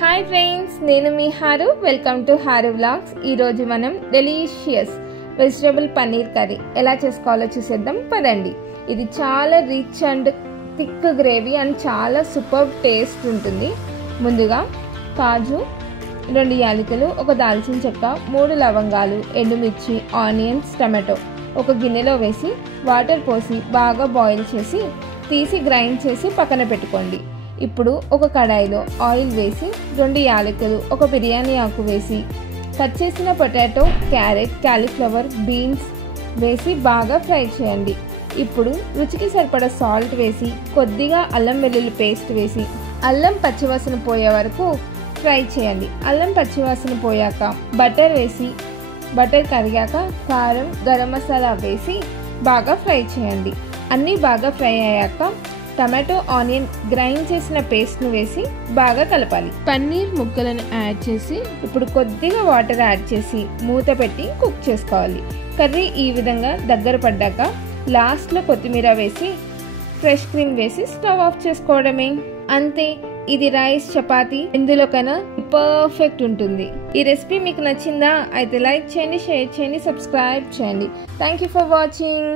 Hi friends, నేను మీ Haru. Welcome to Haru vlogs. ఈరోజు మనం డెలీషియస్ వెజిటేబుల్ పన్నీర్ కర్రీ ఎలా చేసుకోవాలో చూసేద్దాం పదండి. ఇది చాలా rich and thick gravy and చాలా సూపర్ టేస్ట్ ఉంటుంది. ముందుగా కాజు, 2 యాలకులు, 1 దాల్చిన చెక్క, 3 లవంగాలు, ఎండుమిర్చి, ఆనియన్స్, టమాటో ఒక గిన్నెలో వేసి వాటర్ పోసి బాగా బాయిల్ చేసి తీసి గ్రైండ్ చేసి పక్కన పెట్టుకోండి. ఇప్పుడు ఒక కడాయిలో ఆయిల్ వేసి 2 యాలకులు, 1 బిర్యానీ ఆకు వేసి కట్ చేసిన పొటాటో, క్యారెట్, కాలీఫ్లవర్, బీన్స్ వేసి బాగా ఫ్రై చేయండి. ఇప్పుడు రుచికి సరిపడా సాల్ట్ వేసి కొద్దిగా అల్లం వెల్లుల్లి పేస్ట్ వేసి అల్లం పచ్చివాసన పోయే వరకు ఫ్రై చేయండి. అల్లం పచ్చివాసన పోయాక బటర్ వేసి బటర్ కరిగాక కారం, గరం మసాలా వేసి బాగా ఫ్రై చేయండి. అన్నీ బాగా ఫ్రై అయ్యాక టమాటో, ఆనియన్ గ్రైండ్ చేసిన పేస్ట్ను వేసి బాగా కలపాలి. పన్నీర్ ముక్కలను యాడ్ చేసి ఇప్పుడు కొద్దిగా వాటర్ యాడ్ చేసి మూత పెట్టి కుక్ చేసుకోవాలి. కర్రీ ఈ విధంగా దగ్గర పడ్డాక లాస్ట్లో కొత్తిమీర వేసి ఫ్రెష్ క్రీమ్ వేసి స్టవ్ ఆఫ్ చేసుకోవడమే. అంతే, ఇది రైస్, చపాతీ ఎందులోకైనా పర్ఫెక్ట్ ఉంటుంది. ఈ రెసిపీ మీకు నచ్చిందా? అయితే లైక్ చేయండి, షేర్ చేయండి, సబ్స్క్రైబ్ చేయండి. Thank you for watching.